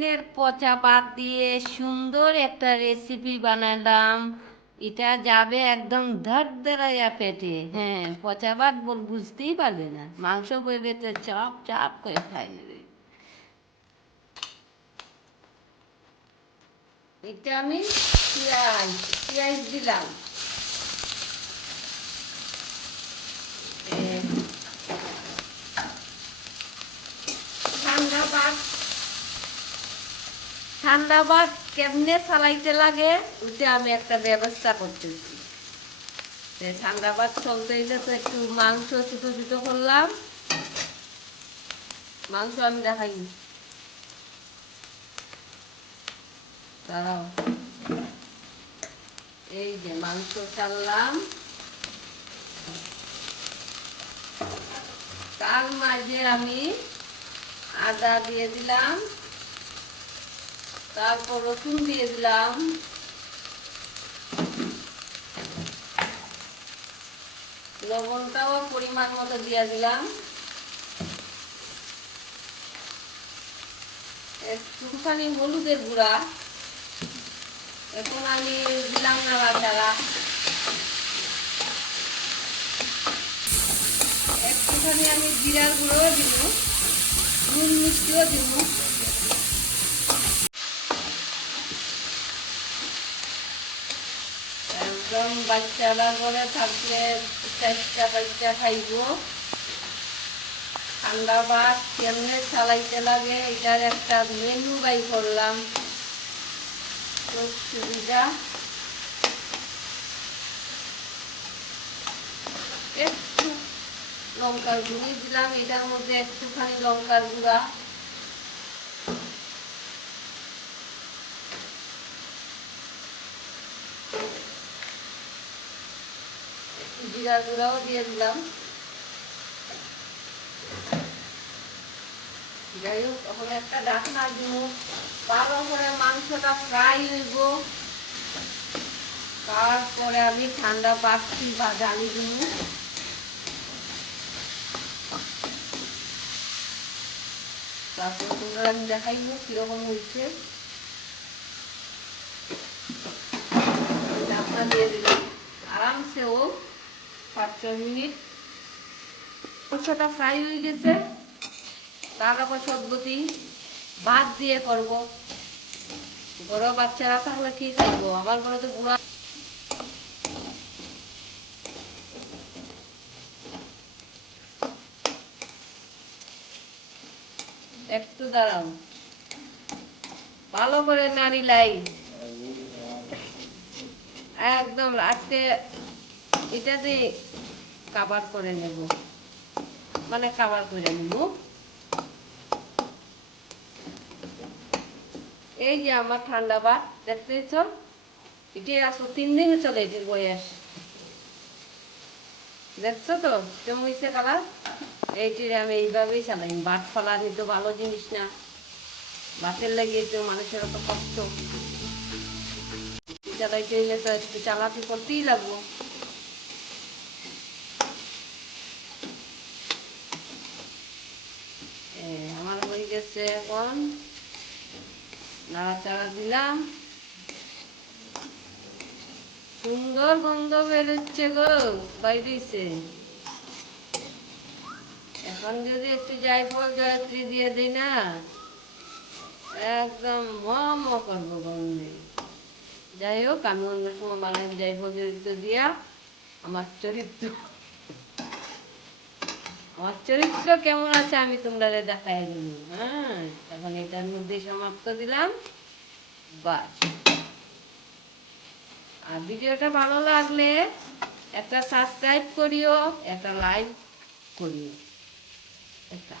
দিনের পচা পাত দিয়ে সুন্দর একটা রেসিপি বানালাম। এটা যাবে একদম ধরধরাইয়া পেটে। হ্যাঁ পচা পাত বল বুঝতেই পারবে না। মাংস বইবে তো চাপ চাপ করে খাই নেবে এটা আমি পেঁয়াজ পেঁয়াজ দিলাম ঠান্ডা পাক ঠান্ডা পাক কেমনে চালাইতে লাগে, ওইটা আমি একটা ব্যবস্থা করতেছি। ঠান্ডা পাক চলতে গেলে তো একটু মাংস ছোটো ছোটো করলাম। মাংস আমি দেখাই দাঁড়াও। এই যে মাংস চাললাম তার মাঝে আমি আদা দিয়ে দিলাম। তারপর রসুন দিয়ে দিলাম। লবণটাও পরিমাণ মতো দিয়ে দিলাম। একটুখানি হলুদের গুঁড়া। এখন আমি দিলাম নাড়াচাড়া একটুখানি আমি জিরার গুঁড়োও দিব, নুন মিষ্টিও দিব। একদম বাচ্চারা করে থাকলে চারটা বাচ্চা খাইব ঠান্ডা ভাত কেমনে চালাইতে লাগে এটার একটা মেনু বাই করলাম। খুব সুবিধা। একটু লঙ্কার গুঁড়ি দিলাম, এটার মধ্যে একটুখানি লঙ্কার গুঁড়া। জিরা গুঁড়াও দিয়ে দিলাম। যাই হোক তখন একটা ডাকনা দিব। ভালো করে মাংসটা ফ্রাই হইব। তারপরে আমি ঠান্ডা পাচ্ছি বা জানি দিব। তারপর তোমরা আমি দেখাইব কীরকম হয়েছে। ঢাকনা দিয়ে দিলাম। আরামসে ও ফ্রাই হয়ে গেছে। তারপর সদ্যতি ভাত দিয়ে করব। বড় বাচ্চারা থাকলে কি তো বুড়া একটু দাঁড়াও। ভালো করে নাড়ি লাই। একদম, আজকে এটা দিয়ে কাবার করে নেব। মানে কাবার করে নেব। এই যে আমার ঠান্ডা ভাত, দেখতেছ? এটি আসো, তিন দিনে চলে এটির বয়স। দেখছ তো? কেমন হয়েছে কালার? এইটির আমি এইভাবেই চালাই। ভাত ফলানি তো ভালো জিনিস না। ভাতের লাগিয়ে তো মানুষের অত কষ্ট। চালাইতে হইলে তো একটু চালাকি করতেই লাগবো আমার গেছে এখন নাড়াচাড়া দিলাম। সুন্দর গন্ধ বেরোচ্ছে এখন যদি একটু জায়ফল জয়ত্রী দিয়ে দিই না, একদম মম করব গন্ধে। যাই হোক, আমি অন্য সময় বানাই জায়ফল জয়ত্রী দিয়া, আমার চরিত্র। আমার চরিত্র কেমন আছে আমি তোমরা দেখাই হ্যাঁ এখন এটার মধ্যে সমাপ্ত দিলাম। বাস। আর ভিডিওটা ভালো লাগলে একটা সাবস্ক্রাইব করিও, একটা লাইক করিও। একটা